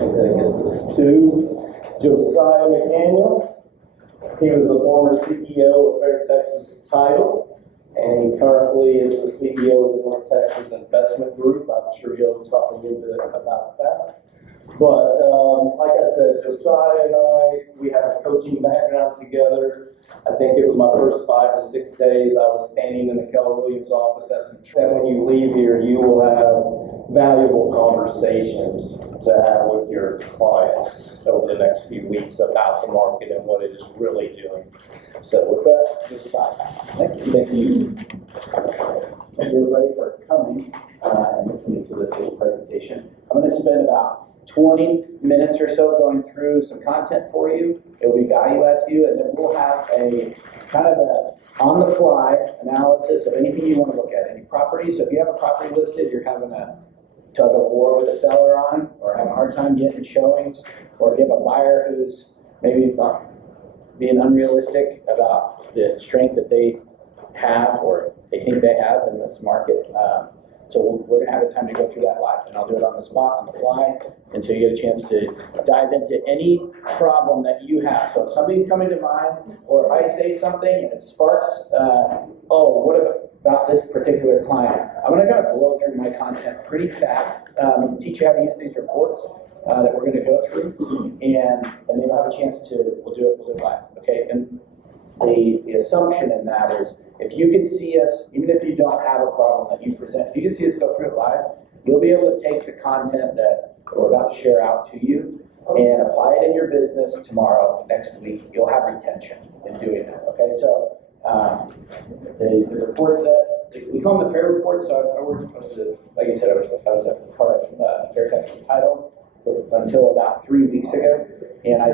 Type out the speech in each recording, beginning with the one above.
That gets us to Josiah McDaniel. He was the former CEO of Fair Texas Title, and he currently is the CEO of the North Texas Investment Group. I'm sure he'll talk a little bit about that. But like I said, Josiah and I, we have a coaching background together. I think it was my first 5 to 6 days I was standing in the Keller Williams office. And when you leave here, you will have valuable conversations to have with your clients over the next few weeks about the market and what it is really doing. So with that, just stop. Thank you. Thank you. Thank you everybody for coming and listening to this little presentation. I'm going to spend about 20 minutes or so going through some content for you. It will be value add to you, and then we'll have a kind of a on-the-fly analysis of anything you want to look at, any properties. So if you have a property listed, you're having a tug of war with a seller on, or having a hard time getting showings, or if you have a buyer who's maybe being unrealistic about the strength that they have or they think they have in this market. So we're going to have a time to go through that live, and I'll do it on the spot, on the fly, until you get a chance to dive into any problem that you have. So if something's coming to mind, or if I say something and it sparks, oh, what about this particular client? I'm going to kind of blow through my content pretty fast, teach you how to use these reports that we're going to go through, and then you'll have a chance to, we'll do it live, okay? And the assumption in that is, if you can see us, even if you don't have a problem that you present, if you can see us go through it live, you'll be able to take the content that we're about to share out to you and apply it in your business tomorrow, next week. You'll have retention in doing that, okay? So the reports that, we call them the FAIR reports, so I worked, like you said, I was a part of Fair Texas Title until about 3 weeks ago, and I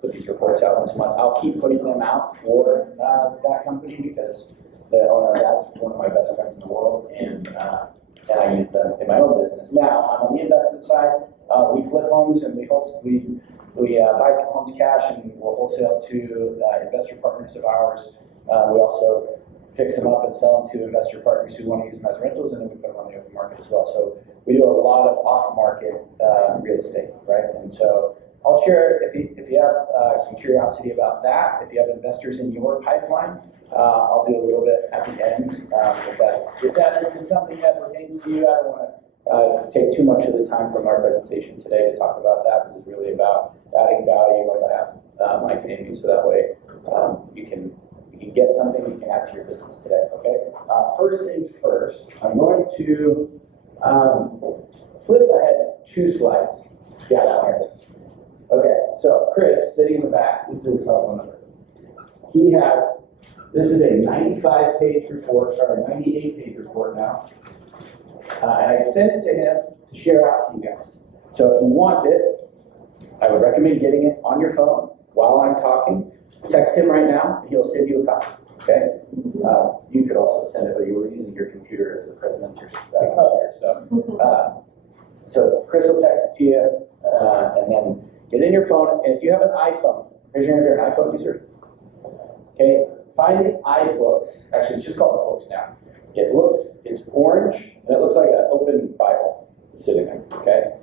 put these reports out once a month. I'll keep putting them out for that company because the owner, that's one of my best friends in the world, and I use them in my own business. Now, I'm on the investment side. We flip homes and we buy homes cash and we'll wholesale to investor partners of ours. We also fix them up and sell them to investor partners who want to use them as rentals, and then we put them on the open market as well. So we do a lot of off-market real estate, right? And so I'll share, if you have some curiosity about that, if you have investors in your pipeline, I'll do a little bit at the end. If that is something that pertains to you, I don't want to take too much of the time from our presentation today to talk about that. This is really about adding value on behalf of my community, so that way you can get something you can add to your business today, okay? First things first, I'm going to flip ahead 2 slides. Yeah, that one. Okay, so Chris, sitting in the back, this is his cell phone number. This is a 95-page report, or a 98-page report now. And I sent it to him to share out to you guys. So if you want it, I would recommend getting it on your phone while I'm talking. Text him right now, and he'll send you a copy, okay? You could also send it, but you were using your computer as the presenter here. So Chris will text it to you, and then get in your phone. And if you have an iPhone, raise your hand if you're an iPhone user. Okay, find the iBooks. Actually, it's just called the books now. It's orange, and it looks like an open Bible sitting there, okay?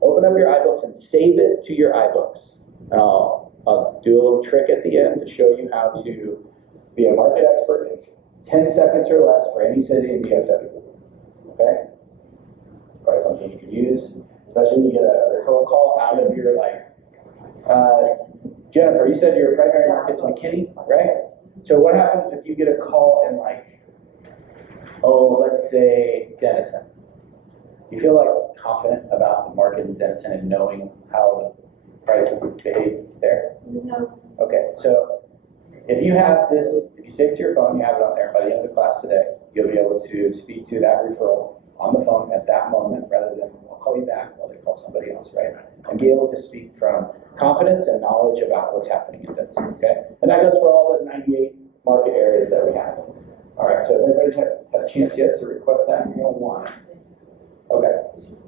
Open up your iBooks and save it to your iBooks. And I'll do a little trick at the end to show you how to be a market expert in 10 seconds or less for any city in DFW, okay? Probably something you could use, especially when you get a referral call out of your, Jennifer, you said your primary market's McKinney, right? So what happens if you get a call in let's say Denison? You feel confident about the market in Denison and knowing how the prices behave there? No. Okay, so if you have this, if you save it to your phone, you have it on there, by the end of the class today, you'll be able to speak to that referral on the phone at that moment, rather than I'll call you back while they call somebody else, right? And be able to speak from confidence and knowledge about what's happening in Denison, okay? And that goes for all the 98 market areas that we have. All right, so if everybody's had a chance yet to request that, you're going to want it. Okay,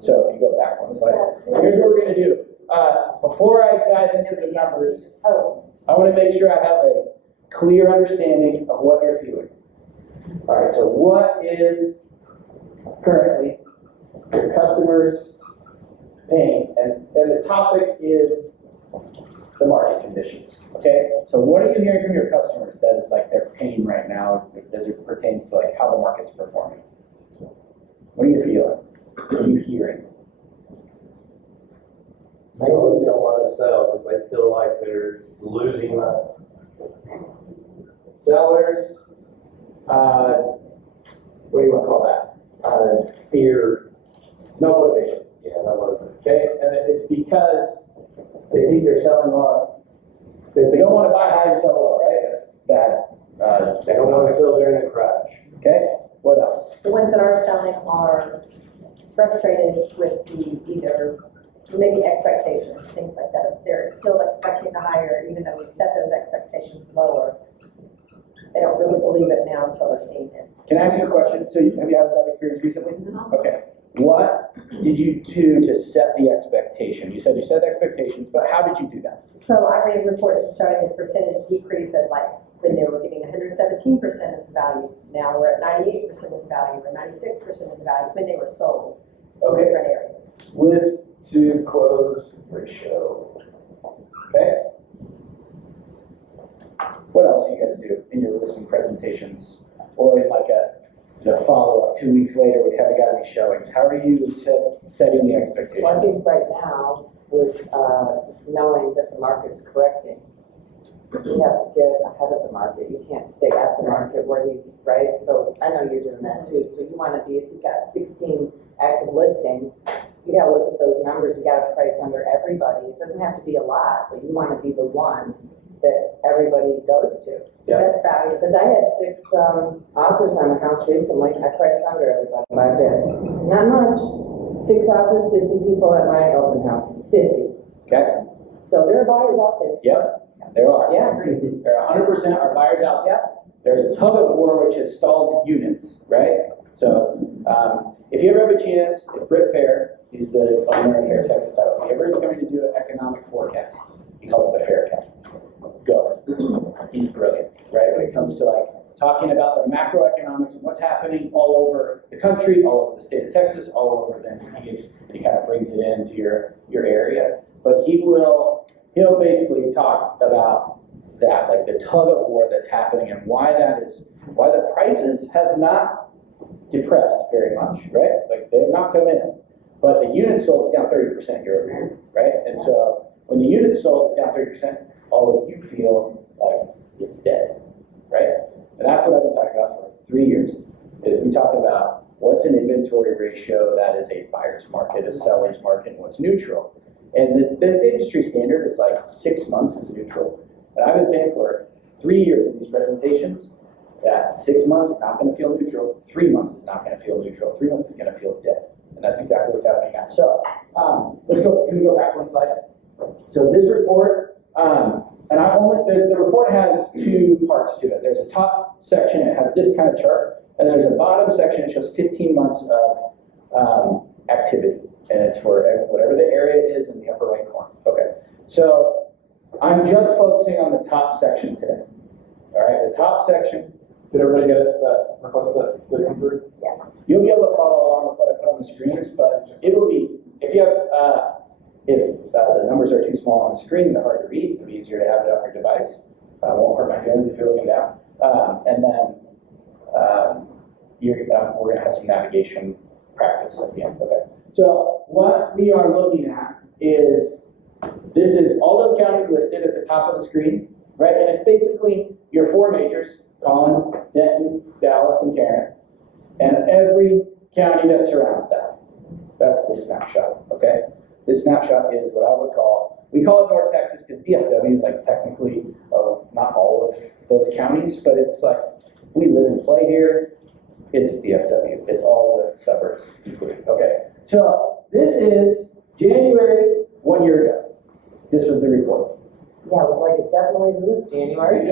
so you go back one slide. Here's what we're going to do. Before I dive into the numbers, I want to make sure I have a clear understanding of what you're feeling. All right, so what is currently your customers paying? And and the topic is the market conditions, okay? So what are you hearing from your customers that is like their pain right now as it pertains to like how the market's performing? What are you feeling? What are you hearing? Sellers don't want to sell because they feel like they're losing money. Sellers, what do you want to call that? Fear. No motivation. Yeah, no motivation. Okay, and it's because they think they're selling low. They don't want to buy high and sell low, right? That's bad. They don't want to sell during the crash. Okay, what else? The ones that are selling are frustrated with the either maybe expectations, things like that. If they're still expecting the higher, even though we've set those expectations lower, they don't really believe it now until they're seeing it. Can I ask you a question? So have you had that experience recently? Okay. What did you do to set the expectation? You said you set expectations, but how did you do that? So I read reports showing a percentage decrease of like when they were getting 117% of the value. Now we're at 98% of the value or 96% of the value when they were sold in different areas. List to close ratio. Okay. What else do you guys do in your listing presentations or in like the follow-up 2 weeks later when you haven't got any showings? How are you setting the expectations? Well, I think right now, with knowing that the market's correcting, you have to get ahead of the market. You can't stay at the market where he's, right? So I know you're doing that too. So you want to be, if you've got 16 active listings, you got to look at those numbers. You got to price under everybody. It doesn't have to be a lot, but you want to be the one that everybody goes to. Yeah. Best value. Because I had 6 offers on the house recently. I priced under everybody by a bit. Not much. 6 offers, 50 people at my open house. 50. Okay. So there are buyers out there. Yep. There are. Yeah. There are 100% are buyers out there. There's a tug of war which has stalled units, right? So if you ever have a chance, if Britt Fair, he's the owner of Fair Texas Title, if he ever is coming to do an economic forecast, he calls it the Faircast. Go. He's brilliant, right? When it comes to like talking about the macroeconomics and what's happening all over the country, all over the state of Texas, all over, then he kind of brings it into your area. But he'll basically talk about that, like the tug of war that's happening and why the prices have not depressed very much, right? Like they have not come in, but the units sold is down 30% year over year, right? And so when the units sold is down 30%, all of you feel like it's dead, right? And that's what I've been talking about for 3 years. Is we talk about what's an inventory ratio that is a buyer's market, a seller's market, and what's neutral. And the industry standard is like 6 months is neutral. And I've been saying for 3 years in these presentations that 6 months is not going to feel neutral, 3 months is not going to feel neutral, 3 months is going to feel dead. And that's exactly what's happening now. So can we go back one slide? So this report, and the report has 2 parts to it. There's a top section, it has this kind of chart, and there's a bottom section, it shows 15 months of activity. And it's for whatever the area is in the upper right corner. Okay, so I'm just focusing on the top section today. All right, the top section. Did everybody get that request that come through? Yeah. You'll be able to follow along with what I put on the screens, but it will be, if the numbers are too small on the screen, they're hard to read, it'll be easier to have it on your device. Won't hurt my feelings if you're looking down. And then we're going to have some navigation practice at the end. Okay. So what we are looking at is, this is all those counties listed at the top of the screen, right? And it's basically your 4 majors, Collin, Denton, Dallas, and Tarrant, and every county that surrounds that. That's the snapshot, okay? This snapshot is what I would call, we call it North Texas because DFW is like technically not all of those counties, but it's like, we live and play here, it's DFW. It's all the suburbs included, okay? So this is January 1 year ago. This was the report. Yeah, it was like, it definitely is this January.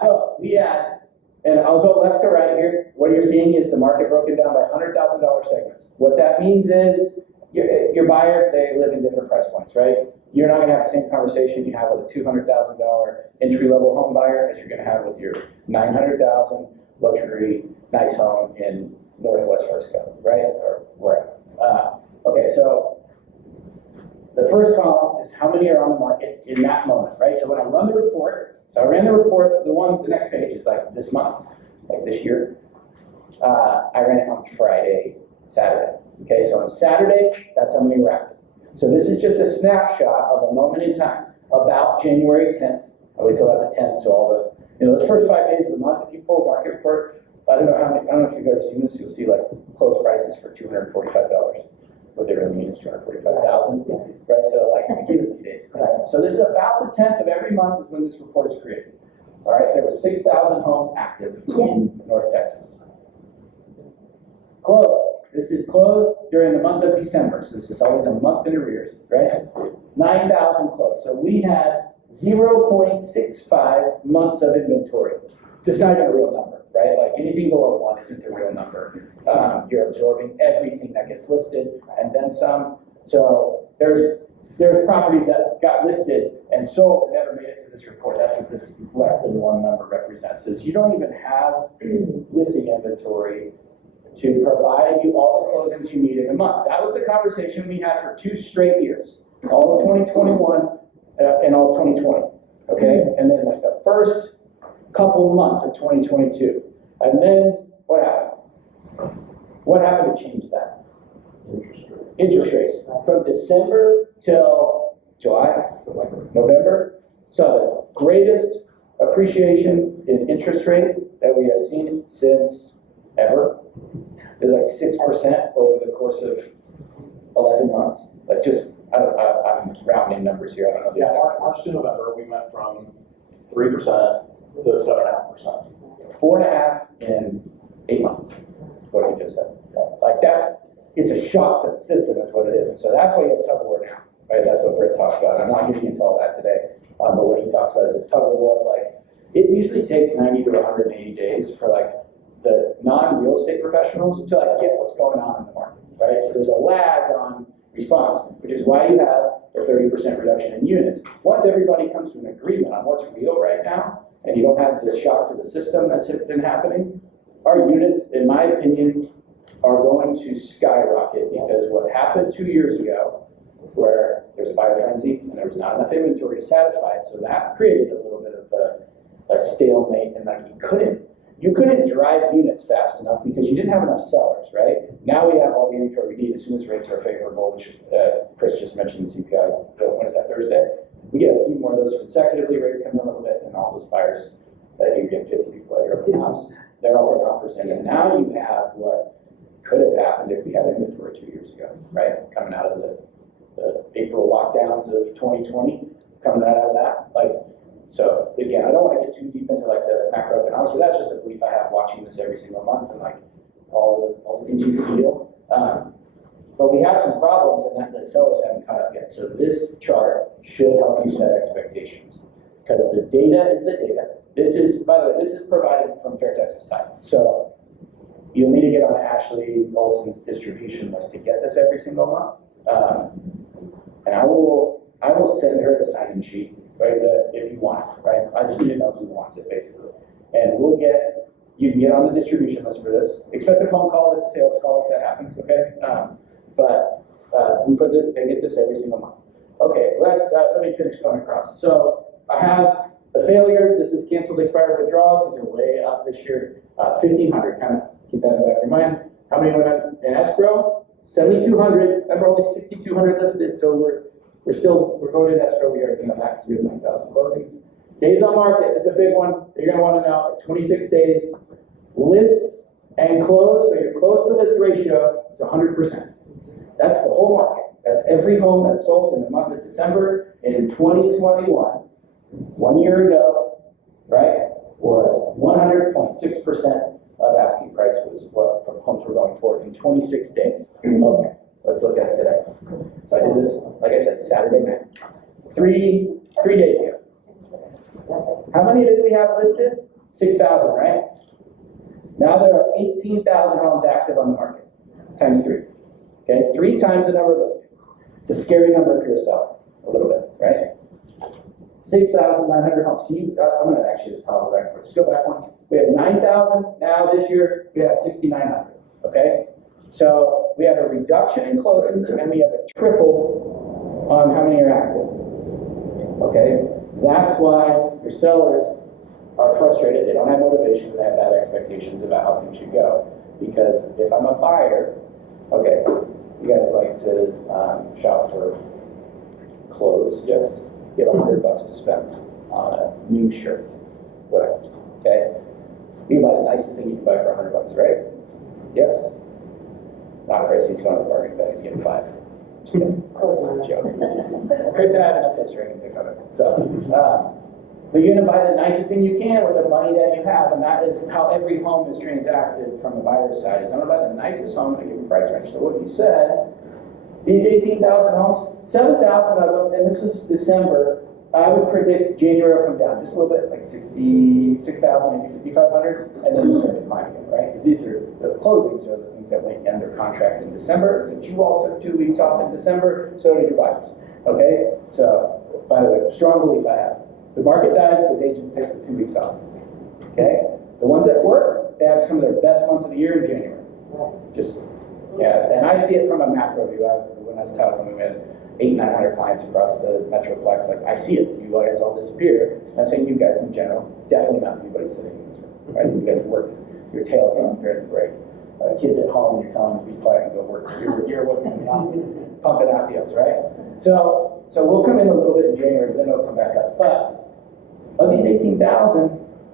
So we had, and I'll go left to right here. What you're seeing is the market broken down by $100,000 segments. What that means is your buyers, they live in different price points, right? You're not going to have the same conversation you have with a $200,000 entry-level home buyer as you're going to have with your $900,000 luxury nice home in Northwest Frisco, right? Or wherever. Okay, so first column is how many are on the market in that moment, right? So when I run the report, so I ran the report, the next page is like this month, like this year. I ran it on Friday, Saturday. Okay, so on Saturday, that's how many were active. So this is just a snapshot of a moment in time, about January 10th. I wait till about the 10th, so all the, those first 5 days of the month, if you pull a market report, I don't know if you've ever seen this, you'll see like close prices for $245. What they really mean is 245,000, right? So like, give it a few days. So this is about the 10th of every month is when this report is created. All right, there were 6,000 homes active in North Texas. Closed. This is closed during the month of December, so this is always a month in arrears, right? 9,000 closed. So we had 0.65 months of inventory. That's not even a real number, right? Like anything below 1 isn't the real number. You're absorbing everything that gets listed and then some. So there's properties that got listed and sold and never made it to this report. That's what this less than 1 number represents. Is you don't even have listing inventory to provide you all the closings you need in a month. That was the conversation we had for 2 straight years, all of 2021 and all of 2020, okay? And then like the first couple months of 2022. And then what happened? What happened to change that? Interest rates. From December till July, November, so the greatest appreciation in interest rate that we have seen since ever. It was like 6% over the course of 11 months. Like just, I'm rounding numbers here. I don't know. Yeah, March to November, we went from 3% to 7.5%. 4.5 in 8 months, what you just said. Like it's a shock to the system is what it is. And so that's why you have tug of war now, right? That's what Britt talks about. I'm not getting into all that today. But what he talks about is this tug of war of like, it usually takes 90 to 180 days for like the non-real estate professionals to like get what's going on in the market, right? So there's a lag on response, which is why you have a 30% reduction in units. Once everybody comes to an agreement on what's real right now, and you don't have this shock to the system that's been happening, our units, in my opinion, are going to skyrocket because what happened 2 years ago, where there's a buyer frenzy and there was not enough inventory to satisfy it, so that created a little bit of a stalemate, and like you couldn't drive units fast enough because you didn't have enough sellers, right? Now we have all the inventory we need as soon as rates are favorable, which Chris just mentioned the CPI. When is that, Thursday? We get a few more of those consecutively, rates come in a little bit, and all those buyers that you get 50 people at your open house, they're all putting offers in. And now you have what could have happened if we had inventory 2 years ago, right? Coming out of the April lockdowns of 2020, coming out of that, like, so again, I don't want to get too deep into like the macroeconomics, but that's just a belief I have watching this every single month and like all the things you can feel. But we have some problems and that the sellers haven't caught up yet. So this chart should help you set expectations because the data is the data. This is, by the way, this is provided from Fair Texas Title. So you'll need to get on Ashley Olson's distribution list to get this every single month. And I will send her the sign-in sheet. Right, if you want it, right? I just need to know who wants it, basically. And you can get on the distribution list for this. Expect a phone call, it's a sales call if that happens, okay? They get this every single month. Okay, let me finish going across. So I have the failures, this is canceled, expired withdrawals, these are way up this year. 1,500, kind of keep that in the back of your mind. How many went in escrow? 7,200, remember only 6,200 listed, so we're going in escrow, we are doing that because we have 9,000 closings. Days on market is a big one. You're going to want to know 26 days. List and close, so your close to list ratio is 100%. That's the whole market. That's every home that's sold in the month of December. And in 2021, 1 year ago, right, was 100.6% of asking price was what homes were going for in 26 days. Okay. Let's look at it today. So I did this, like I said, Saturday night. Three days ago. How many did we have listed? 6,000, right? Now there are 18,000 homes active on the market, times 3. Okay, 3 times the number of listings. It's a scary number if you're a seller, a little bit, right? 6,900 homes. I'm going to actually toggle back first. Just go back one. We had 9,000. Now this year we have 6,900. Okay. So we have a reduction in closings and we have a triple on how many are active. Okay? That's why your sellers are frustrated. They don't have motivation, and they have bad expectations about how things should go. Because if I'm a buyer, okay, you guys like to shop for clothes. Yes. You have $100 to spend on a new shirt, whatever. Okay? You can buy the nicest thing you can buy for $100, right? Yes? Not Chris, he's going to the bargain bin, he's getting 5. Just kidding. Joke. Chris and I have enough history, I can pick on it. So, but you're going to buy the nicest thing you can with the money that you have, and that is how every home is transacted from the buyer's side. Is I'm going to buy the nicest home at a given price range. So what you said, these 18,000 homes, 7,000 of them, and this was December, I would predict January will come down just a little bit, like 66,000, maybe 5,500, and then you start declining again, right? Because these are, the closings are the things that went under contract in December. Since you all took 2 weeks off in December, so did your buyers, okay? So, by the way, strong belief I have. The market dies because agents take the 2 weeks off, okay? The ones that work, they have some of their best months of the year in January. Just, yeah, and I see it from a macro view. When I was talking, we had 800-900 clients across the Metroplex. Like, I see it. You guys all disappear. I'm saying you guys in general, definitely not anybody sitting in this room, right? You guys worked your tails off during the break. Kids at home, you're telling them to be quiet and go work. You're working in the office, pumping out deals, right? So we'll come in a little bit in January, then it'll come back up. But of these 18,000,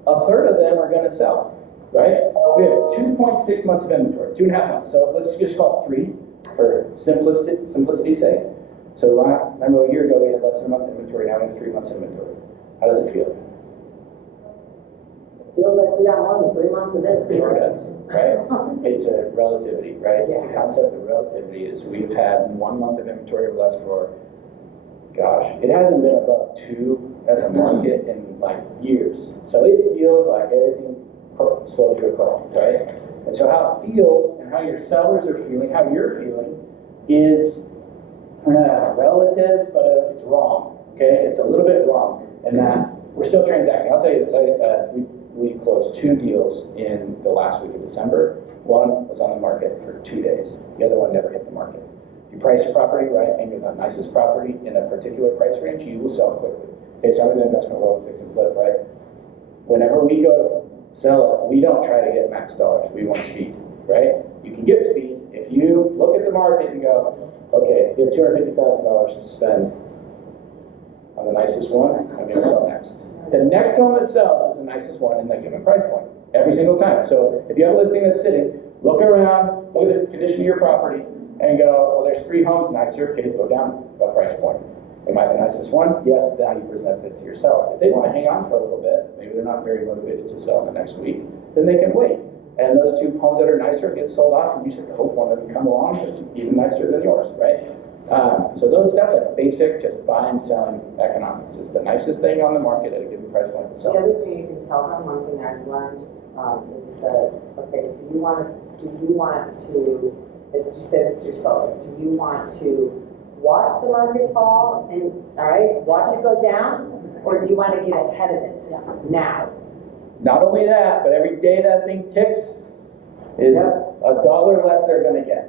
a third of them are going to sell, right? We have 2.6 months of inventory, 2.5 months. So let's just call it 3 for simplicity's sake. So remember a year ago, we had less than a month inventory. Now we have 3 months inventory. How does it feel? Feels like we got more than 3 months of it. Sure does, right? It's a relativity, right? It's a concept of relativity. Is we've had 1 month of inventory or less for, gosh, it hasn't been above 2 as a market in like years. So it feels like everything slows to a crawl, right? And so how it feels and how your sellers are feeling, how you're feeling is relative, but it's wrong, okay? It's a little bit wrong in that we're still transacting. I'll tell you this, we closed 2 deals in the last week of December. One was on the market for 2 days. The other one never hit the market. You price your property right, and you're the nicest property in a particular price range, you will sell quickly. It's under the investment world, fix and flip, right? Whenever we go to sell it, we don't try to get max dollars. We want speed, right? You can get speed if you look at the market and go, okay, you have $250,000 to spend on the nicest one, I'm going to sell next. The next home that sells is the nicest one in that given price point, every single time. So if you have a listing that's sitting, look around, look at the condition of your property, and go, well, there's 3 homes nicer, okay, go down a price point. Am I the nicest one? Yes, now you present it to your seller. If they want to hang on for a little bit, maybe they're not very motivated to sell in the next week, then they can wait. And those 2 homes that are nicer get sold off, and you should hope one of them come along that's even nicer than yours, right? So that's a basic, just buying, selling economics. It's the nicest thing on the market at a given price point to sell. The other thing you can tell them, one thing I've learned, is that, okay, do you want to, as you say this to yourself, do you want to watch the market fall and, all right, watch it go down, or do you want to get ahead of it now? Not only that, but every day that thing ticks is $1 less they're going to get.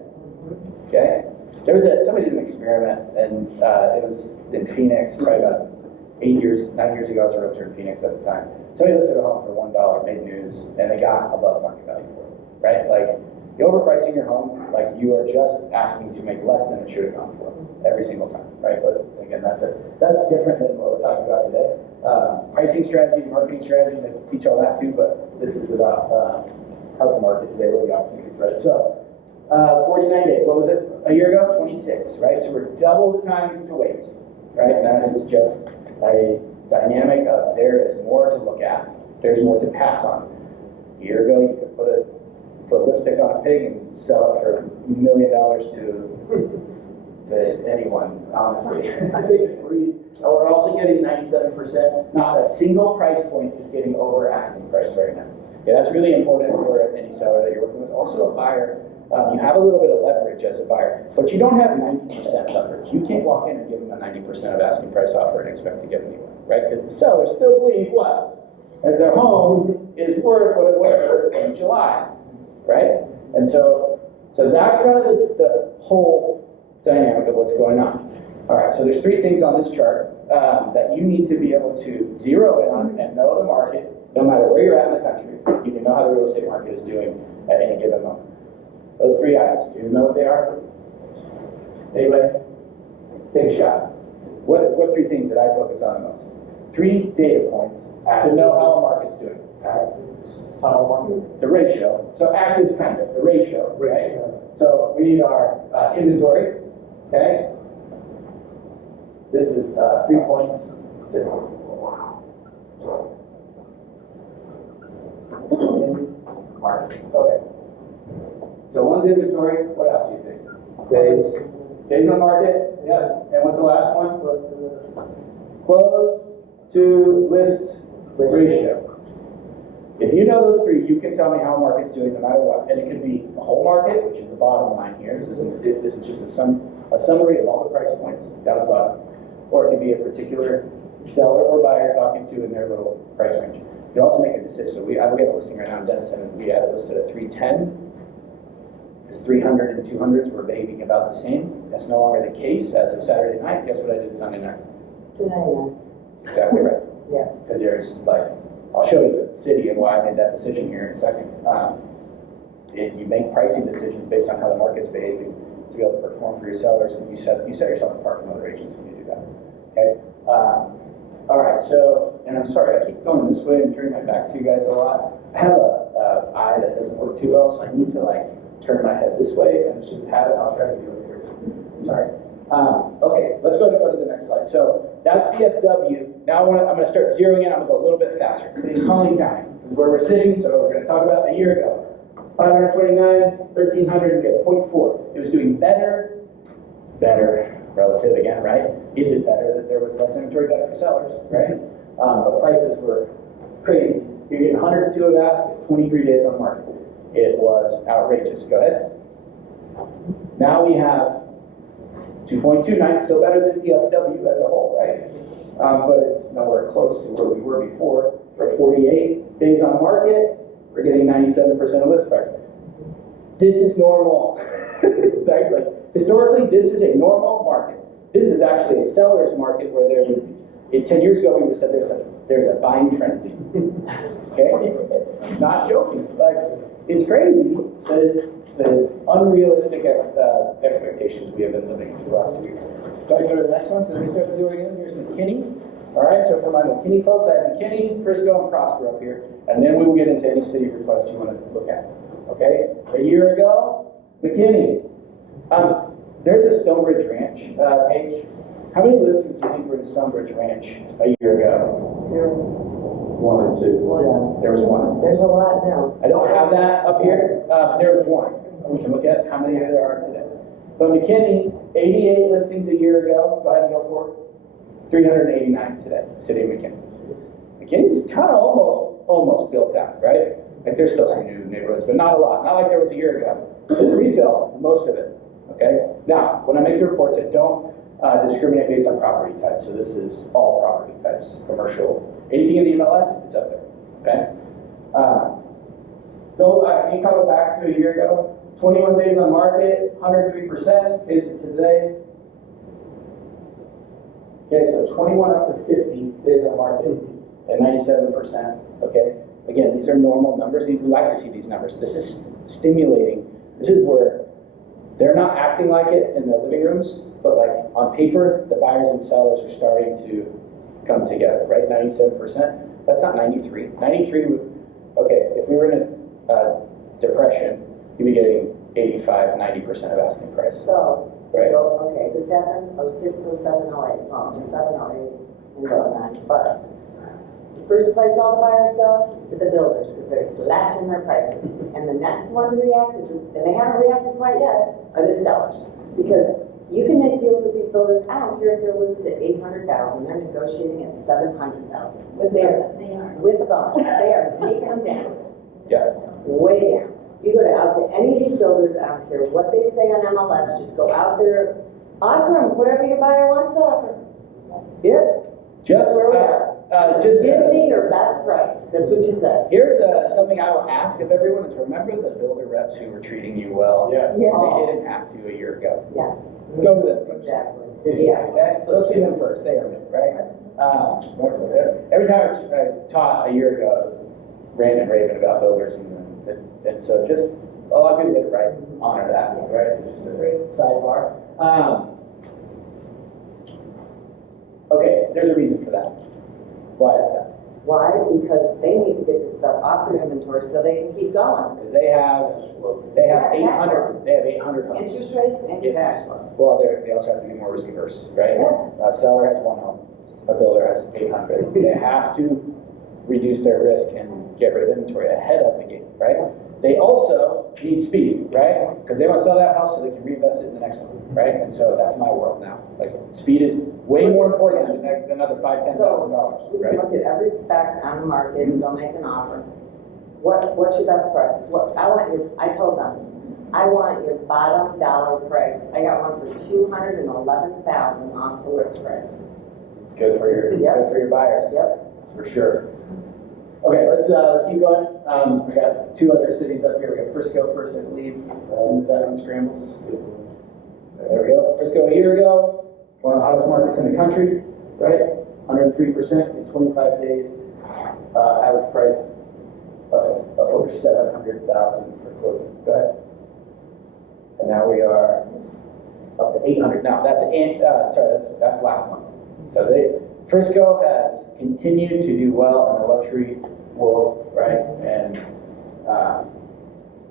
Okay? Somebody did an experiment, and it was in Phoenix, probably about 9 years ago. I was a realtor in Phoenix at the time. Somebody listed a home for $1, made news, and they got above market value for it, right? Like, you're overpricing your home, like you are just asking to make less than it should have gone for every single time, right? But again, that's different than what we're talking about today. Pricing strategies, marketing strategies, I teach all that too, but this is about how's the market today, what are the opportunities, right? So, 49 days, what was it? A year ago? 26, right? So we're double the time to wait, right? And that is just a dynamic of there is more to look at. There's more to pass on. A year ago, you could put lipstick on a pig and sell it for $1 million to anyone, honestly. I think we're also getting 97%. Not a single price point is getting over asking price right now. Okay, that's really important for any seller that you're working with. Also a buyer, you have a little bit of leverage as a buyer, but you don't have 90% leverage. You can't walk in and give them a 90% of asking price offer and expect to get anywhere, right? Because the sellers still believe what? That their home is worth what it was worth in July. Right? And so that's kind of the whole dynamic of what's going on. All right, so there's three things on this chart that you need to be able to zero in on and know the market, no matter where you're at in the country. You can know how the real estate market is doing at any given moment. Those three items, do you know what they are? Anybody? Take a shot. What three things did I focus on the most? 3 data points to know how a market's doing. Title market. The ratio. So active kind of the ratio, right? So we need our inventory. Okay. This is 3 points to market. Okay. So one's inventory. What else do you think? Days. Days on market. Yep. And what's the last one? Close to list ratio. If you know those three, you can tell me how a market's doing no matter what. And it could be a whole market, which is the bottom line here. This is just a summary of all the price points down the bottom. Or it could be a particular seller or buyer talking to in their little price range. You can also make a decision. So we have a listing right now in Denison, and we had it listed at 310. Because 300 and 200s were behaving about the same. That's no longer the case as of Saturday night. Guess what I did Sunday night? 299. Exactly right. Yeah. Because there's I'll show you the city and why I made that decision here in a second. You make pricing decisions based on how the market's behaving to be able to perform for your sellers, and you set yourself apart from other agents when you do that. Okay. All right. So, and I'm sorry, I keep going this way and turning my back to you guys a lot. I have a eye that doesn't work too well, so I need to turn my head this way, and it's just a habit. I'll try to do it here. Sorry. Okay, let's go to the next slide. So that's DFW. Now I'm going to start zeroing in. I'm going to go a little bit faster. In Collin County is where we're sitting. So we're going to talk about a year ago. 529, 1300, we get 0.4. It was doing better, relative again, right? Is it better that there was less inventory? Better for sellers, right? But prices were crazy. You're getting 102 of ask at 23 days on market. It was outrageous. Go ahead. Now we have 2.29, still better than DFW as a whole, right? But it's nowhere close to where we were before. For 48 days on market, we're getting 97% of list price. This is normal. Right? Historically, this is a normal market. This is actually a seller's market where 10 years ago we would have said there's a buying frenzy. Okay? Not joking. It's crazy the unrealistic expectations we have been living for the last 2 years. Go ahead, go to the next one. So we start zeroing in. Here's McKinney. All right, so for my McKinney folks, I have McKinney, Frisco, and Prosper up here. And then we will get into any city request you want to look at. Okay? A year ago, McKinney. There's a Stonebridge Ranch page. How many listings do you think were in Stonebridge Ranch a year ago? 0. 1 and 2. Yeah. There was one. There's a lot now. I don't have that up here. There was one. We can look at how many there are today. But McKinney, 88 listings a year ago. Go ahead and go for it. 389 today, city of McKinney. McKinney's kind of almost built out, right? There's still some new neighborhoods, but not a lot. Not like there was a year ago. There's resale, most of it. Okay. Now, when I make the reports, I don't discriminate based on property type. So this is all property types, commercial, anything in the MLS, it's up there. Okay. Can you go back to a year ago? 21 days on market, 103%. It's today. Okay, so 21 up to 50 days on market at 97%. Okay, again, these are normal numbers. We like to see these numbers. This is stimulating. This is where they're not acting like it in their living rooms, but on paper, the buyers and sellers are starting to come together, right? 97%. That's not 93. 93 would, okay, if we were in a depression, you'd be getting 85, 90% of asking price. So, right? well, okay, this happened 06, 07, 08, 07, 08, and 09. But the first place all the buyers go is to the builders because they're slashing their prices. And the next one to react is, and they haven't reacted quite yet, are the sellers. Because you can make deals with these builders. I don't care if they're listed at 800,000. They're negotiating at 700,000 with bonus. With a bonus, they are taking them down. Yeah. Way down. You go out to any of these builders. I don't care what they say on MLS. Just go out there, offer them whatever your buyer wants to offer. Yeah. Just where we are. Just give me your best price. That's what you said. Here's something I will ask of everyone is remember the builder reps who were treating you well. Yes. Yeah. They didn't have to a year ago. Yeah. Go to them. Exactly. Yeah. Okay, so let's see them first, they earned it, right? Every time I taught a year ago, it was ranting and raving about builders, and so just, a lot of people get it right, honor that, right? Just a sidebar. Okay, there's a reason for that. Why is that? Why? Because they need to get this stuff off their inventory so they can keep going. Because they have Yeah, 800 homes. Interest rates and Yeah. cash flow. Well, they also have to be more risk averse, right? Yeah. A seller has 1 home, a builder has 800. They have to reduce their risk and get rid of inventory ahead of the game, right? They also need speed, right? Because they want to sell that house so they can reinvest it in the next one, right? And so that's my world now. Like, speed is way more important than another $5,000, $10,000, We can right? look at every spec on the market and go make an offer. What's your best price? I told them, I want your bottom dollar price. I got one for $211,000 off the list price. It's good for your buyers. Yep. For sure. Okay, let's keep going. We got 2 other cities up here. We got Frisco first, I believe. And Zion scrambles. There we go. Frisco a year ago, one of the hottest markets in the country, right? 103% in 25 days. Average price of over $700,000 for closing. Go ahead. And now we are up to 800. Now that's that's last month. So Frisco has continued to do well in the luxury world, right? And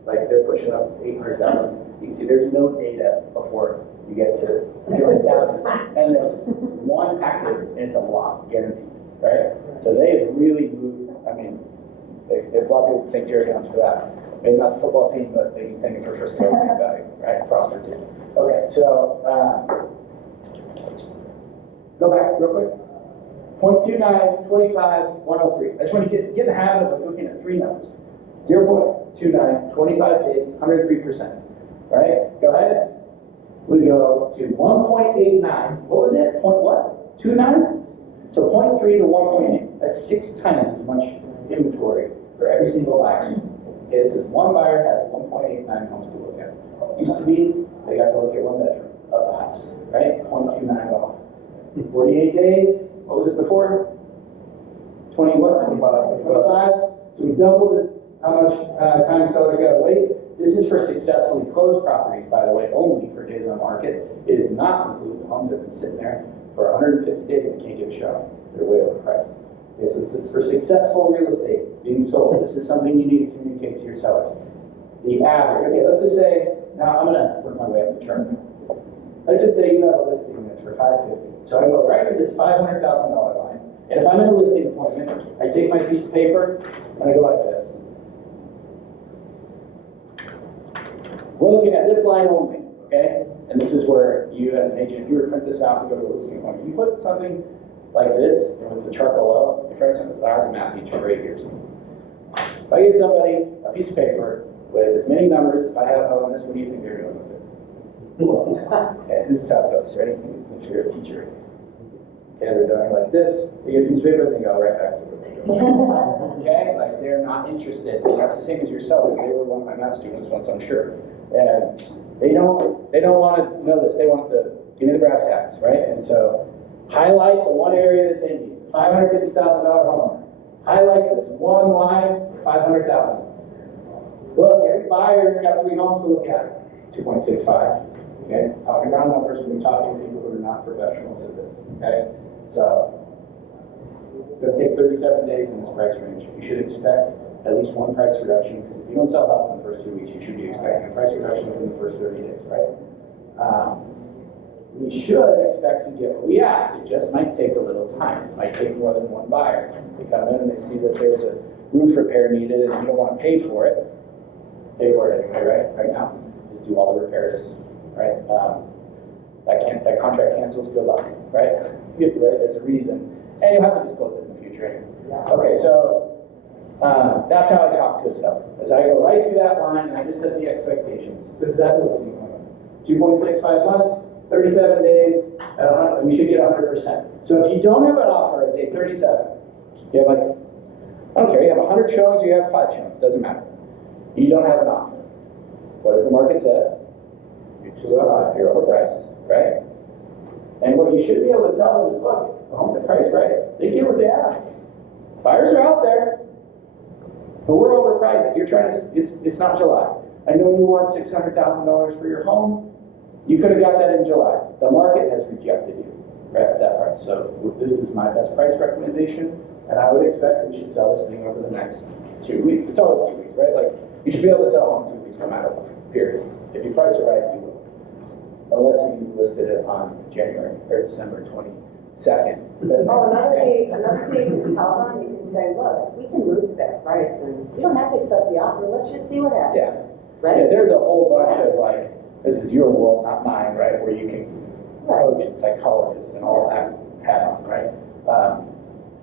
like they're pushing up 800,000. You can see there's no data before you get to 200,000, and there's 1 active, and it's a lot, guaranteed, right? So they have really moved. I mean, a lot of people thank Jerry Jones for that. Maybe not the football team, but they can thank him for Frisco and value, right? Prosper team. Okay, so go back real quick. 0.29, 25, 103. I just want to get in the habit of looking at 3 numbers. 0.29, 25 days, 103%. Right? Go ahead. We go to 1.89. What was it? Point what? 29? So 0.3 to 1.8. That's 6 times as much inventory for every single buyer. Okay, this is one buyer has 1.89 homes to look at. Used to be, they got to look at 1 bedroom of the house. Right? 0.29 off. 48 days. What was it before? 20 what? 25. So we doubled it, how much time sellers got to wait. This is for successfully closed properties, by the way, only for days on market. It does not include the homes that have been sitting there for 150 days and can't give a shot. They're way overpriced. Okay, so this is for successful real estate being sold. This is something you need to communicate to your seller. The average, okay, let's just say, now I'm gonna work my way up the chart. Let's just say you have a listing that's for $550. So I go right to this $500,000 line, and if I'm in a listing appointment, I take my piece of paper and I go like this. We're looking at this line only, okay? And this is where you, as an agent, if you were to print this out and go to a listing appointment, you put something like this with the chart below. In front of something, I was a math teacher right here. If I give somebody a piece of paper with as many numbers, if I have on this, what do you think they're doing with it? Okay, this is how it goes, ready? Make sure you're a teacher. Okay, they're doing like this. They get a piece of paper, they go right back to what they're doing. Okay, like they're not interested. That's the same as yourself. They were one of my math students once, I'm sure. And they don't want to know this. They want give me the brass tacks, right? And so highlight the one area that they need. $550,000 home. Highlight this one line, $500,000. Look, every buyer's got 3 homes to look at. 2.65. Okay, talking around numbers, we're talking to people who are not professionals at this. Okay, so it's going to take 37 days in this price range. You should expect at least 1 price reduction, because if you don't sell a house in the first 2 weeks, you should be expecting a price reduction within the first 30 days, right? We should expect to get what we ask. It just might take a little time. It might take more than 1 buyer. They come in and they see that there's a roof repair needed and you don't want to pay for it. Pay for it anyway, right now. Just do all the repairs, right? That contract cancels, good luck, right? Right? There's a reason. And you'll have to disclose it in the future anyway. Okay, so that's how I talk to a seller. As I go right through that line, and I just set the expectations. This is that listing point. 2.65 months, 37 days, we should get 100%. So if you don't have an offer at day 37, you have like, I don't care, you have 100 showings, you have 5 showings, doesn't matter. You don't have an offer. What does the market say? You're too high, you're overpriced, right? And what you should be able to tell them is, look, the homes are priced right. They get what they ask. Buyers are out there, but we're overpriced. You're trying to, it's not July. I know you want $600,000 for your home. You could have got that in July. The market has rejected you right at that price. So this is my best price recommendation, and I would expect we should sell this thing over the next 2 weeks. It's always 2 weeks, right? Like, you should be able to sell home 2 weeks no matter what, period. If you price it right, you will. Unless you listed it on January or December 22nd. Oh, another thing you can tell them, you can say, look, we can move to that price and you don't have to accept the offer, let's just see what happens. Yeah. Right? Yeah, there's a whole bunch of like, this is your world, not mine, right? Where you can coach and psychologist and all that hat on, right?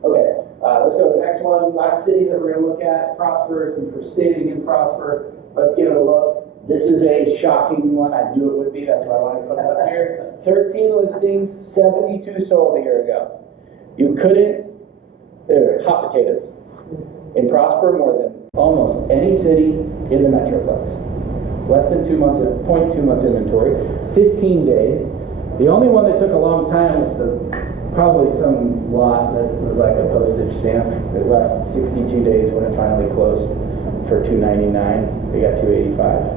Okay, let's go to the next one. Last city that we're gonna look at, Prosper. Since we're stating in Prosper, let's give it a look. This is a shocking one. I knew it would be. That's why I wanted to put it up here. 13 listings, 72 sold a year ago. You couldn't, they're hot potatoes. In Prosper, more than almost any city in the Metroplex. Less than 2 months, 0.2 months inventory, 15 days. The only one that took a long time was probably some lot that was like a postage stamp. It lasted 62 days when it finally closed for $299. They got $285.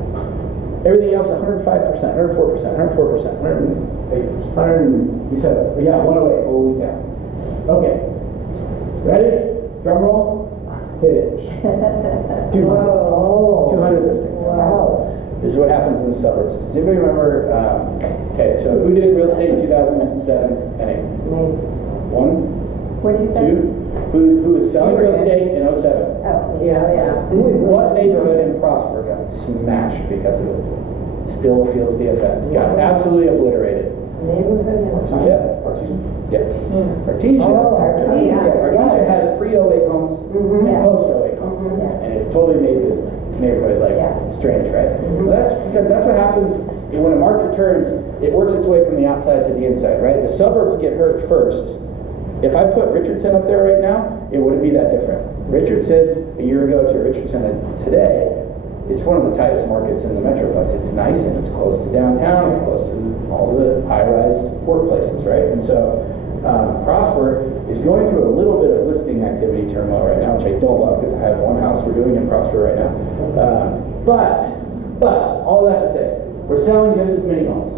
Everything else 105%, 104%, 104%, 100, you said it. Yeah, 108, holy cow. Okay. Ready? Drum roll. Hit it. 200 listings. Wow. This is what happens in the suburbs. Does anybody remember, okay, so who did real estate in 2007 and 8? One? What'd you say? Two? Who was selling real estate in 07? Oh, Yeah. What neighborhood in Prosper got smashed because of it? Still feels the effect. Got absolutely obliterated. Neighborhood. Yes. Yes. Artesia. Oh, Artesia. Artesia has pre-08 homes and Yeah. post-08 homes. Yeah. And it's totally made the neighborhood like Yeah. strange, right? So that's because that's what happens when a market turns. It works its way from the outside to the inside, right? The suburbs get hurt first. If I put Richardson up there right now, it wouldn't be that different. Richardson a year ago to Richardson today, it's one of the tightest markets in the Metroplex. It's nice and it's close to downtown. It's close to all the high-rise port places, right? And so Prosper is going through a little bit of listing activity turmoil right now, which I don't love because I have one house we're doing in Prosper right now. But all that to say, we're selling just as many homes.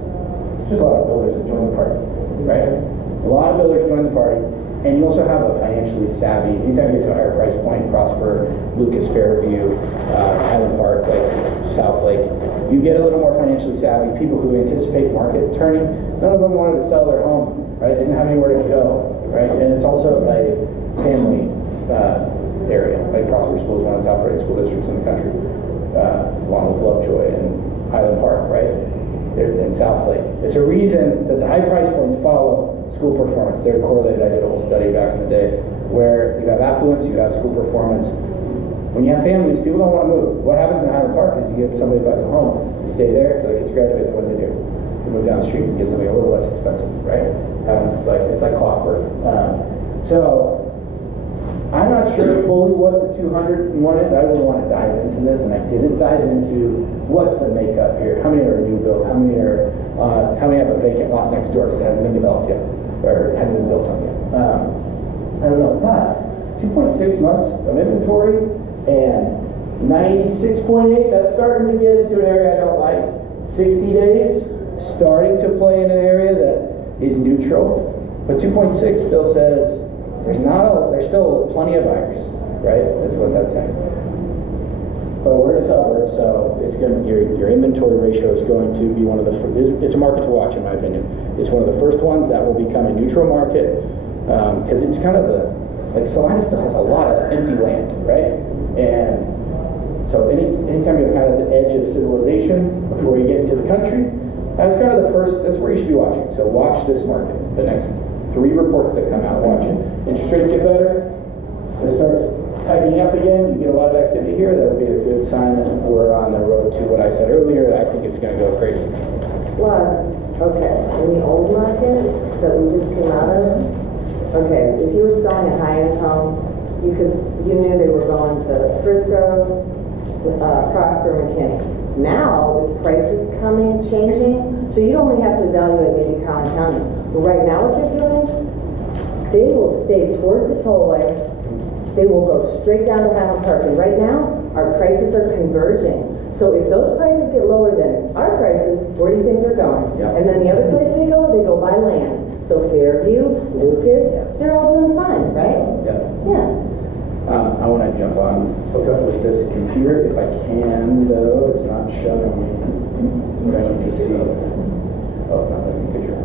Just a lot of builders have joined the party, right? A lot of builders join the party, and you also have a financially savvy, anytime you get to a higher price point, Prosper, Lucas, Fairview, Highland Park, like South Lake, you get a little more financially savvy, people who anticipate market turning. None of them wanted to sell their home, right? They didn't have anywhere to go, right? And it's also a family area, like Prosper School is one of the top rated school districts in the country, along with Lovejoy and Highland Park, right? In South Lake. It's a reason that the high price points follow school performance. They're correlated. I did a whole study back in the day where you have affluence, you have school performance. When you have families, people don't want to move. What happens in Highland Park is you get somebody who buys a home, they stay there till their kids graduate, then what do? They move down the street and get something a little less expensive, right? It's like clockwork. So I'm not sure fully what the 201 is. I really want to dive into this, and I didn't dive into what's the makeup here. How many are new build? How many have a vacant lot next door because it hasn't been developed yet or hasn't been built on yet? I don't know, but 2.6 months of inventory and 96.8. That's starting to get into an area I don't like. 60 days, starting to play in an area that is neutral, but 2.6 still says. There's still plenty of buyers, right? That's what that's saying. But we're in a suburb, so it's going to, your inventory ratio is going to be one of the, it's a market to watch in my opinion. It's one of the first ones that will become a neutral market, because it's kind of like Salina still has a lot of empty land, right? And so anytime you're kind of at the edge of civilization before you get into the country, that's kind of that's where you should be watching. So watch this market, the next 3 reports that come out, watch it. Interest rates get better, it starts tightening up again, you get a lot of activity here, that would be a good sign that we're on the road to what I said earlier. I think it's going to go crazy. Plus, okay, in the old market that we just came out of, okay, if you were selling a high-end home, you knew they were going to Frisco, Prosper, McKinney. Now, with prices changing, So you'd only have to evaluate maybe Collin County. But right now what they're doing, they will stay towards the tollway. They will go straight down to Highland Park. And right now, our prices are converging. So if those prices get lower than our prices, where do you think they're going? Yeah. And then the other place they go buy land. So Fairview, Lucas, they're all doing fine, right? Yeah. I want to jump on with this computer if I can, though it's not showing me what I need to see. Oh, it's not letting me picture.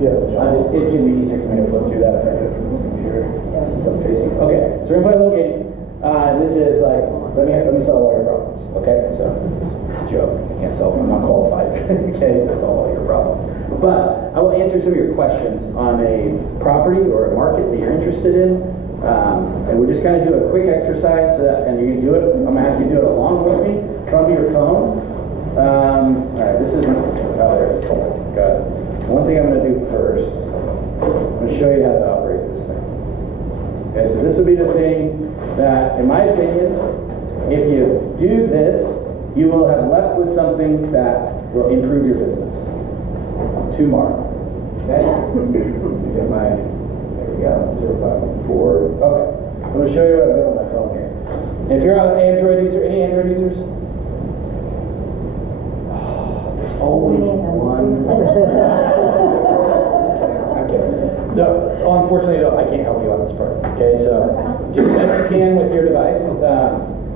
Yes, It's going to be easier for me to flip through that if I do it from this computer. Since I'm facing. Okay, so we're going to play a little game. This is like, let me solve all your problems. Okay, so joke. I can't solve them. I'm not qualified. Okay, to solve all your problems. But I will answer some of your questions on a property or a market that you're interested in. And we're just going to do a quick exercise so that, and you can do it. I'm going to ask you to do it along with me from your phone. All right, this is, oh, there it is. Got it. One thing I'm going to do first, I'm going to show you how to operate this thing. Okay, so this will be the thing that, in my opinion, if you do this, you will have left with something that will improve your business tomorrow. Okay? Get my, there we go, 054. Okay. I'm going to show you what I'm doing on my phone here. And if you're an Android user, any Android users? Oh, there's always one. Okay. No, unfortunately, no, I can't help you on this part. Okay, so do the best you can with your device.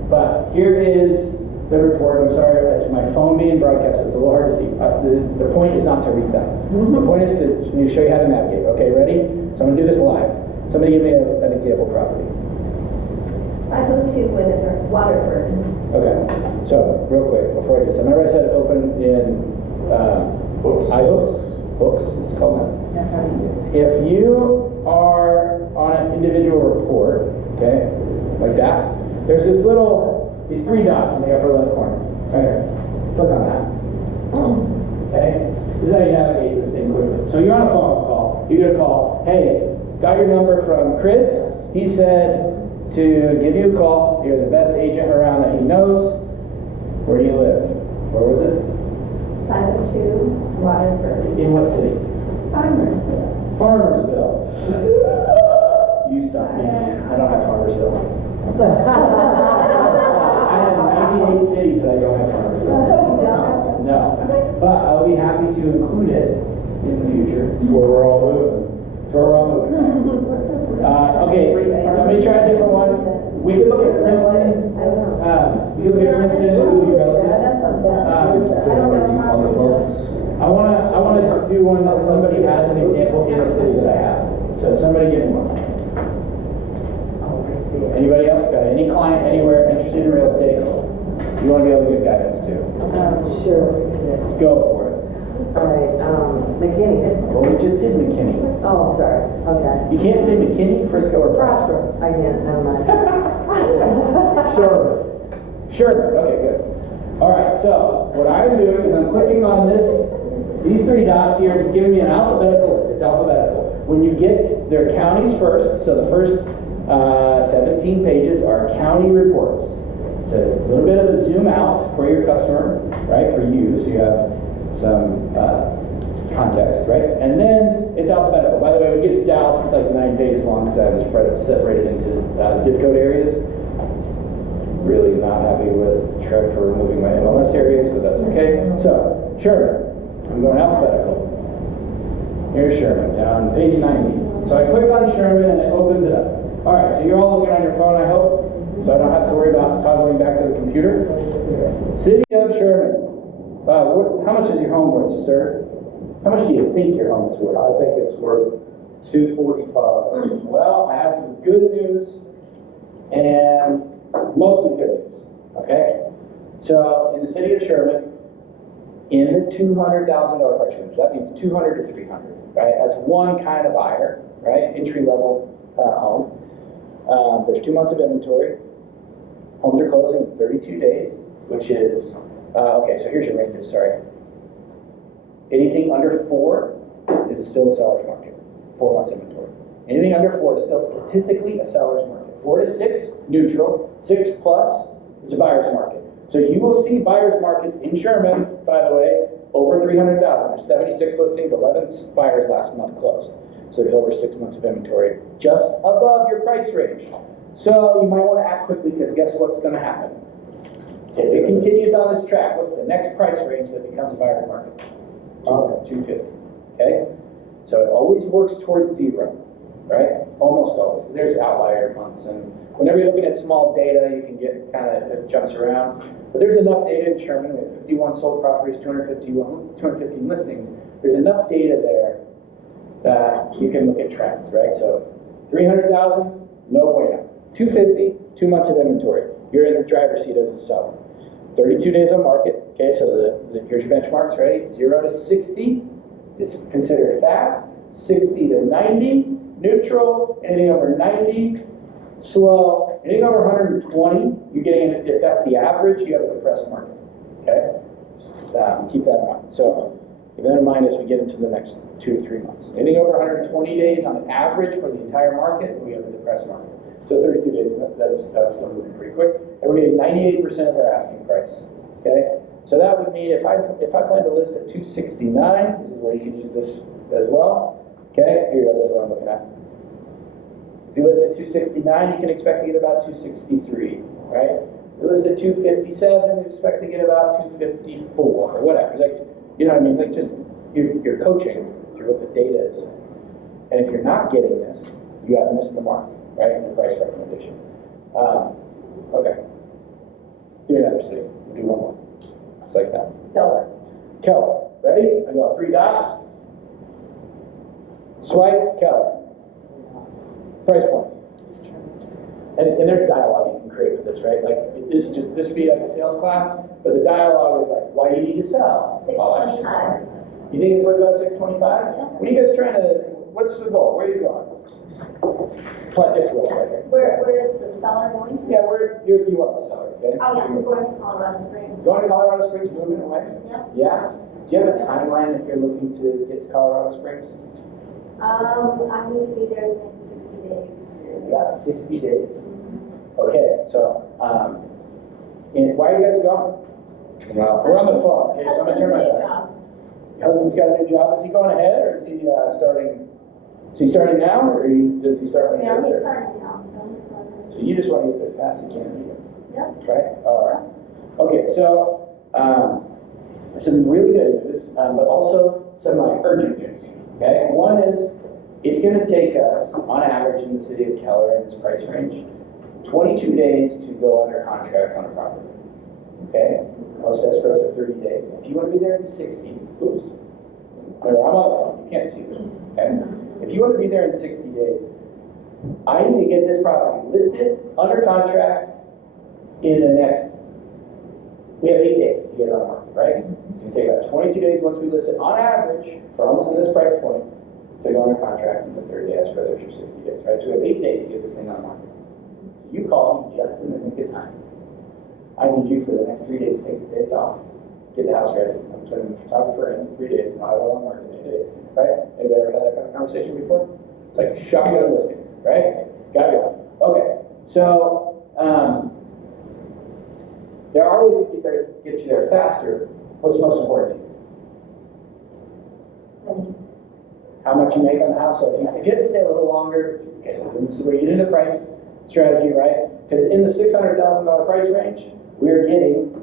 But here is the report. I'm sorry, it's my phone being broadcast, so it's a little hard to see. The point is not to read them. The point is to show you how to navigate. Okay, ready? So I'm going to do this live. Somebody give me an example property. 502 Waterford. Okay, so real quick, before I do this, remember I said open in iBooks? Books, it's called that. If you are on an individual report, okay, like that, there's these three dots in the upper left corner, right here. Click on that. Okay, this is how you navigate this thing quickly. So you're on a phone call, you get a call, hey, got your number from Chris, he said to give you a call, you're the best agent around that he knows. Where do you live? Where was it? 502 Waterford. In what city? Farmersville. Farmersville. You stop me. I don't have Farmersville. I have 98 cities, but I don't have Farmersville. You don't? No. But I'll be happy to include it in the future. That's where we're all moving. That's where we're all moving. Okay, somebody try a different one. We can look at Princeton. We can look at Princeton and who your relative. That's on that. I don't know how. On the phones. I wanna do one that somebody has an example in the city that I have. So somebody give me one. Anybody else got any client anywhere interested in real estate? You wanna be able to give guidance too. Sure. Go for it. All right, McKinney. Well, we just did McKinney. Oh, sorry, okay. You can't say McKinney, Frisco, or Prosper. I can't, never mind. Sure. Okay, good. All right. So what I'm doing is I'm clicking on these three dots here. It's giving me an alphabetical list. It's alphabetical. When you get their counties first, so the first 17 pages are county reports. So a little bit of a zoom out for your customer, right? For you, so you have some context, right? And then it's alphabetical. By the way, when we get to Dallas, it's like 9 pages long because I was separated into zip code areas. Really not happy with Trev for removing my MLS areas, but that's okay. So, Sherman. I'm going alphabetical. Here's Sherman, on page 90. So I click on Sherman and it opens it up. All right, so you're all looking on your phone, I hope, so I don't have to worry about toggling back to the computer. City of Sherman. How much is your home worth, sir? How much do you think your home is worth? I think it's worth $245. Well, I have some good news and mostly good news, okay? So, in the city of Sherman, in the $200,000 price range, that means 200 to 300, right? That's one kind of buyer, right? Entry-level home. There's 2 months of inventory. Homes are closing in 32 days, which is, okay, so here's your ranges, sorry. Anything under 4 is still a seller's market, 4 months inventory. Anything under 4 is still statistically a seller's market. 4 to 6, neutral. 6 plus is a buyer's market. So you will see buyer's markets in Sherman, by the way, over 300,000. There's 76 listings, 11 buyers last month closed. So there's over 6 months of inventory, just above your price range. So you might want to act quickly, because guess what's going to happen? If it continues on this track, what's the next price range that becomes a buyer's market? 250, okay? So it always works towards zero, right? Almost always. There's outlier months, and whenever you're looking at small data, you can get kind of, it jumps around. But there's enough data in Sherman. We have 51 sold properties, 215 listings. There's enough data there that you can look at trends, right? So 300,000, no bueno. 250, 2 months of inventory. You're in the driver's seat as a seller. 32 days on market, okay, so here's your benchmarks, ready? 0 to 60 is considered fast, 60 to 90, neutral, anything over 90, slow, anything over 120, you're getting, if that's the average, you have a depressed market, okay? Keep that in mind. So, keep that in mind as we get into the next 2 to 3 months. Anything over 120 days on average for the entire market, we have a depressed market. So 32 days, that's still moving pretty quick. And we're getting 98% of our asking price, okay? So that would mean if I plan to list at 269, this is where you can use this as well, okay? Here you go, that's what I'm looking at. If you list at 269, you can expect to get about 263, right? If you list at 257, you expect to get about 254 or whatever. Like, you know what I mean? Like, just you're coaching through what the data is. And if you're not getting this, you have missed the mark, right? In the price recommendation. Okay. Give me another city. We'll do one more. It's like that. Keller. Keller. Ready? I got 3 dots. Swipe, Keller. Price point. And there's dialogue you can create with this, right? Like, this would be like a sales class, but the dialogue is like, why do you need to sell? 625. You think it's worth about 625? Yeah. What are you guys trying to, what's the goal? Where are you going? Plant this little right here. Where is the seller going to? Yeah, you are the seller, okay? Oh, yeah, we're going to Colorado Springs. Going to Colorado Springs, moving away? Yep. Yeah. Do you have a timeline if you're looking to get to Colorado Springs? I need to be there within 60 days. You got 60 days. Okay, so, why are you guys going? We're on the phone, okay, so I'm gonna turn my back. Your husband's got a new job. Is he going ahead, or is he starting? Is he starting now, or does he start when he Yeah, gets he's there? starting now, so he's going So you just want to get there fast as you can. Yep. Right? All right. Okay, so some really good news, but also some urgent news. Okay, one is it's going to take us, on average, in the city of Keller in this price range, 22 days to go under contract on a property. Okay, most escrows are 30 days. If you want to be there in 60, oops. I'm on the phone. You can't see this. Okay. If you want to be there in 60 days, I need to get this property listed, under contract, in the next, we have 8 days to get it on the market, right? So you take about 22 days once we list it, on average, for homes in this price point, to go under contract in the 30 days, for there's your 60 days, right? So we have 8 days to get this thing on the market. You call me just in the nick of time. I need you for the next 3 days to take the days off, get the house ready. I'm putting a photographer in 3 days, and I'll have it on the market in 8 days. Right? Anybody ever had that kind of conversation before? It's like a shotgun listing, right? Gotta go. Okay, so there are ways to get you there faster. What's most important? How much you make on the house. So if you had to stay a little longer, okay, so this is where you did the price strategy, right? Because in the $600,000 price range, we're getting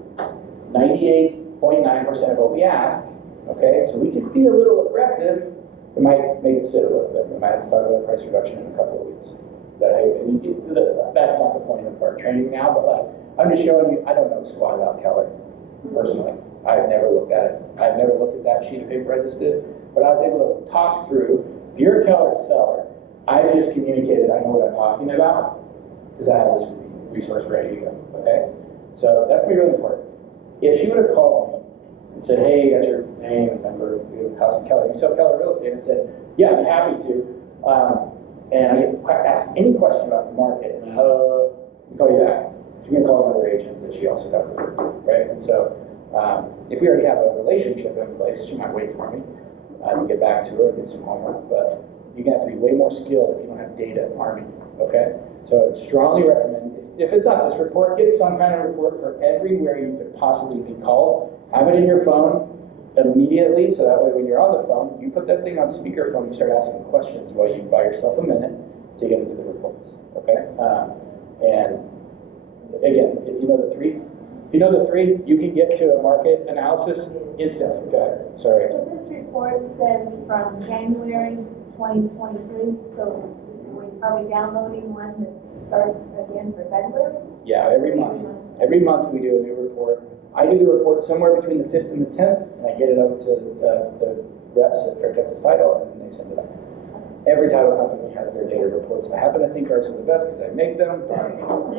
98.9% of what we ask. Okay, so we could be a little aggressive. It might make it sit a little bit. We might have to start with a price reduction in a couple of weeks. That's not the point of our training now, but like, I'm just showing you, I don't know squat about Keller, personally. I've never looked at it. I've never looked at that sheet of paper I just did, but I was able to talk through, if you're a Keller seller, I just communicated, I know what I'm talking about, because I have this resource ready to go, okay? So that's going to be really important. If she would have called me and said, hey, you got your name and number, you have a house in Keller, you sell Keller real estate, and said, yeah, I'd be happy to. And I get asked any question about the market, and I'll call you back. She's going to call another agent that she also got referred to, right? And so if we already have a relationship in place, she might wait for me to get back to her and do some homework, but you're going to have to be way more skilled if you don't have data arming, okay? So I strongly recommend, if if it's not this report, get some kind of report for everywhere you could possibly be called. Have it in your phone immediately, so that way when you're on the phone, you put that thing on speakerphone, you start asking questions while you buy yourself a minute to get into the reports, okay? And again, if you know the three, you can get to a market analysis instantly. Go ahead, sorry. So this report says from January 2023, so we're probably downloading one that starts again for February? Yeah, every month. Every month we do a new report. I do the report somewhere between the 5th and the 10th, and I get it over to the reps at Fair Texas Title, and then they send it up. Every title company has their data reports. I happen to think ours are the best because I make them. No,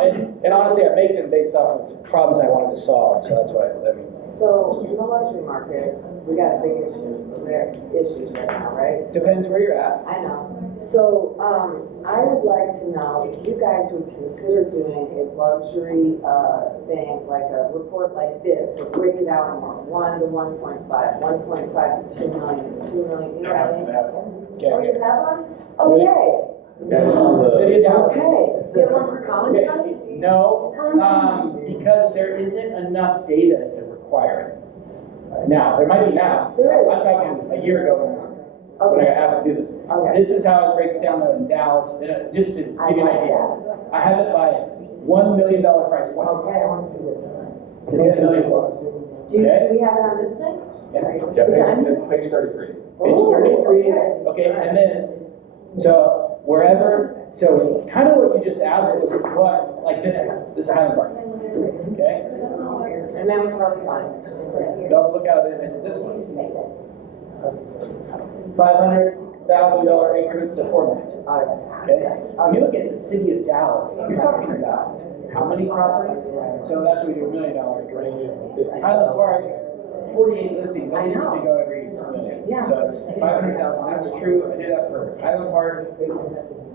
and honestly, I make them based off of problems I wanted to solve, so that's why I mean. So in the luxury market, we got big issues right now, right? Depends where you're at. I know. So, I would like to know if you guys would consider doing a luxury, thing, like a report like this, or break it out more, 1 to 1.5, 1.5 to 2 million, 2 million, you know what I mean? Oh, you have one? Okay, Yeah, it's on the. City of Dallas. okay. Do you have one for Collin County? No, because there isn't enough data to require it. Now, there might be now. There is. I'm talking a year ago when I got asked to do this. Okay. This is how it breaks down in Dallas, just to give you an idea. I have it by $1 million price point. Okay, I wanna see this. To 10 million plus. Do Okay. we have it on this thing? Yeah, it's page 33. Page 33 is, okay, and then, so so kind of what you just asked was what, like this one, this Highland Park. Okay? And that was probably fine. Don't look out at this one. $500,000 increments to $4 million. Okay? When you look at the city of Dallas, you're talking about how many properties? So that's what your $1 million range. Highland Park, 48 listings. I usually go every million. Yeah. So it's 500,000. That's true. I do that for Highland Park.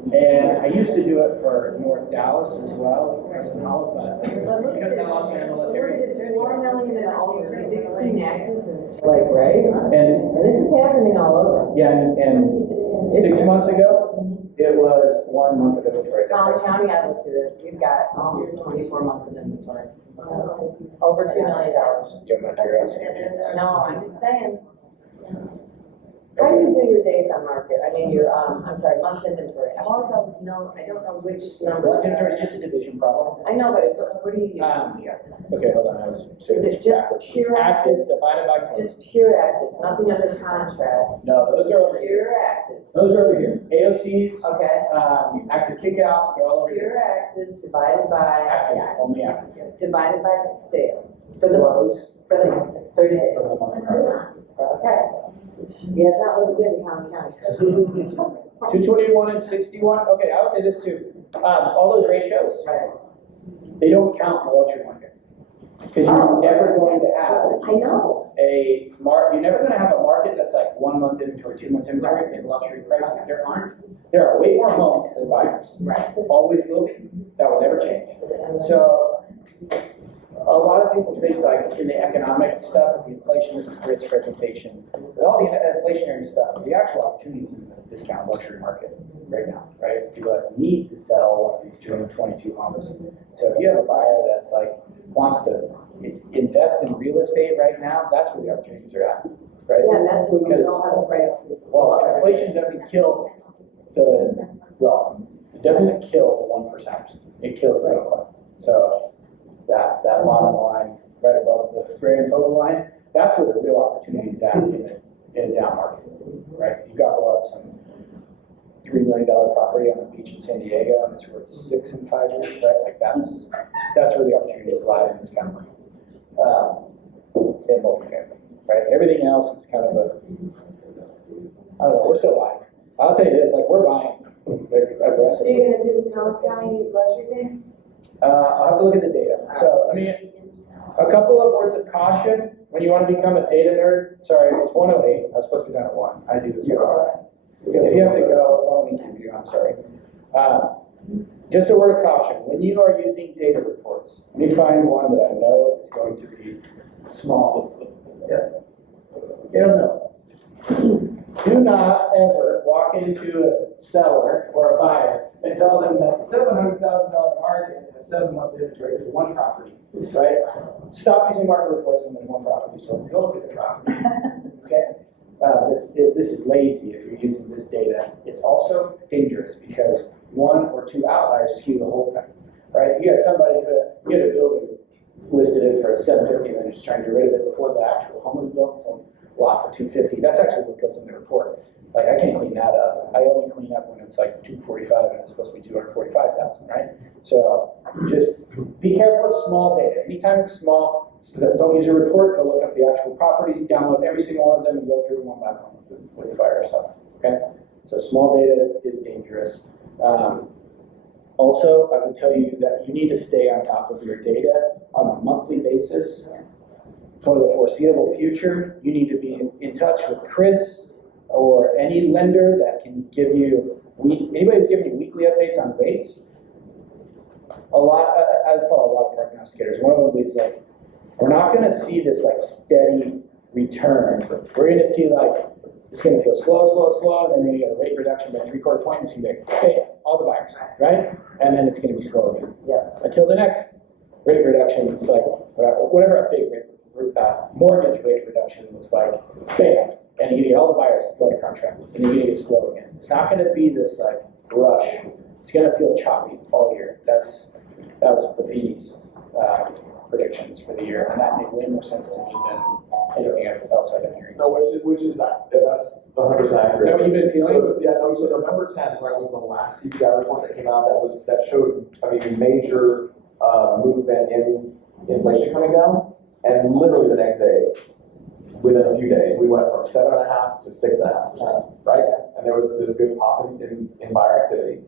And I used to do it for North Dallas as well, Preston Hollow, but because I lost my MLS areas. It's 4 million and all 16 actives and like, right? And this is happening all over. yeah, and 6 months ago, it was 1 month of inventory. Collin County, I looked at it, we've got almost 24 months of inventory. Over $2 million. Just my curiosity. No, I'm just saying. How do you do your days on market? I mean, your, I'm sorry, month's inventory. I've always known, I don't know which number. Month's inventory is just a division problem. I know, but it's, what do you use? Okay, hold on, I was saying Is it this just backwards. It's pure actives actives? divided by closed. Just pure active, nothing under contract. No, those are over here. Pure active, Those are over here. AOCs, okay? active kickout, they're all over Pure here. actives divided by. Active, only active. Divided by sales. For the, Close. for the, just 30 days. For the month of November. Okay. Yeah, it's not looking good in Collin County. 221 and 61, okay, I would say this too. All those ratios, Right. they don't count in the luxury market. Because you're never going to have I know. you're never going to have a market that's like 1 month inventory, 2 months inventory in luxury prices. There are way more homes than buyers. Right. Always will be. That will never change. So a lot of people think like in the economic stuff, the inflation, this is Brit's presentation, but all the inflationary stuff, the actual opportunities in the discount luxury market right now, right? People that need to sell one of these 222 homes. So if you have a buyer that's like, wants to invest in real estate right now, that's where the opportunities are at, right? Yeah, and that's where you Because, don't have a price. well, inflation doesn't kill the wealth. It doesn't kill the 1%. It kills the middle class. So that bottom line, right above the grand total line, that's where the real opportunity is at in a down market, right? You gobble up some $3 million property on the beach in San Diego, and it's worth 6 in 5 years, right? Like that's where the opportunities lie in this kind of in multifamily, right? Everything else is kind of I don't know, we're still buying. I'll tell you this, like we're buying aggressively. So you're gonna do the Collin County luxury thing? I'll have to look at the data. So, I mean, a couple of words of caution when you want to become a data nerd. Sorry, it's 1:08. I was supposed to be done at 1. I do this all the time. If you have to go, don't mean to keep you. I'm sorry. Just a word of caution. When you are using data reports, let me find one that I know is going to be small. Yeah. You don't know. Do not ever walk into a seller or a buyer and tell them that $700,000 market has 7 months inventory for one property, right? Stop using market reports when there's one property, so go look at the property, okay? This is lazy if you're using this data. It's also dangerous because 1 or 2 outliers skew the whole thing, right? You had somebody who had a building listed it for $750 and they're just trying to get rid of it before the actual home was built, so lot for $250. That's actually what goes in the report. Like, I can't clean that up. I only clean up when it's like $245 and it's supposed to be $245,000, right? So just be careful of small data. Anytime it's small, don't use a report, go look up the actual properties, download every single one of them and go through one by one with the fire stuff, okay? So small data is dangerous. Also, I would tell you that you need to stay on top of your data on a monthly basis. For the foreseeable future, you need to be in touch with Chris or any lender that can give you, anybody who's giving you weekly updates on rates. I follow a lot of prognosticators. One of them believes like, we're not gonna see this like steady return. We're gonna see like, it's gonna feel slow, and then we're gonna get a rate reduction by 3/4 point, and it's gonna be like, hey, all the buyers, right? And then it's gonna be slow again. Yeah. Until the next rate reduction, it's like, whatever a big mortgage rate reduction looks like, bam, and you get all the buyers to go to contract, and you're gonna get slow again. It's not gonna be this like rush. It's gonna feel choppy all year. That was Buffini's predictions for the year, and that made way more sense to me than anything else I've been hearing. No, which is that, that's 100% accurate. Is that what you've been feeling? So, yeah, no, so November 10th, right, was the last CPI report that came out that showed, I mean, major movement in inflation coming down, and literally the next day, within a few days, we went from 7.5% to 6.5%, right? And there was this good pop in buyer activity,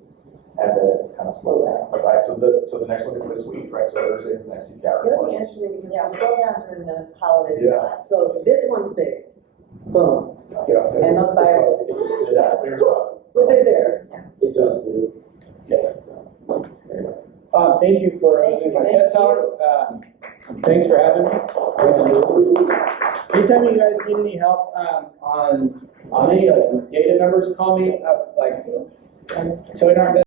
and then it's kind of slowed down, right? So the next one is this week, right? So Thursday is the next CPI It'll report. be interesting because we slow down during the holidays. Yeah. So this one's big, boom, Yeah, and those buyers, yeah, fingers crossed. but they're there. It just did. Yeah. Anyway. Thank you for Thank listening to my you, TED thank Talk. Thanks for having me. Anytime you guys need any help on any data numbers, call me. So in our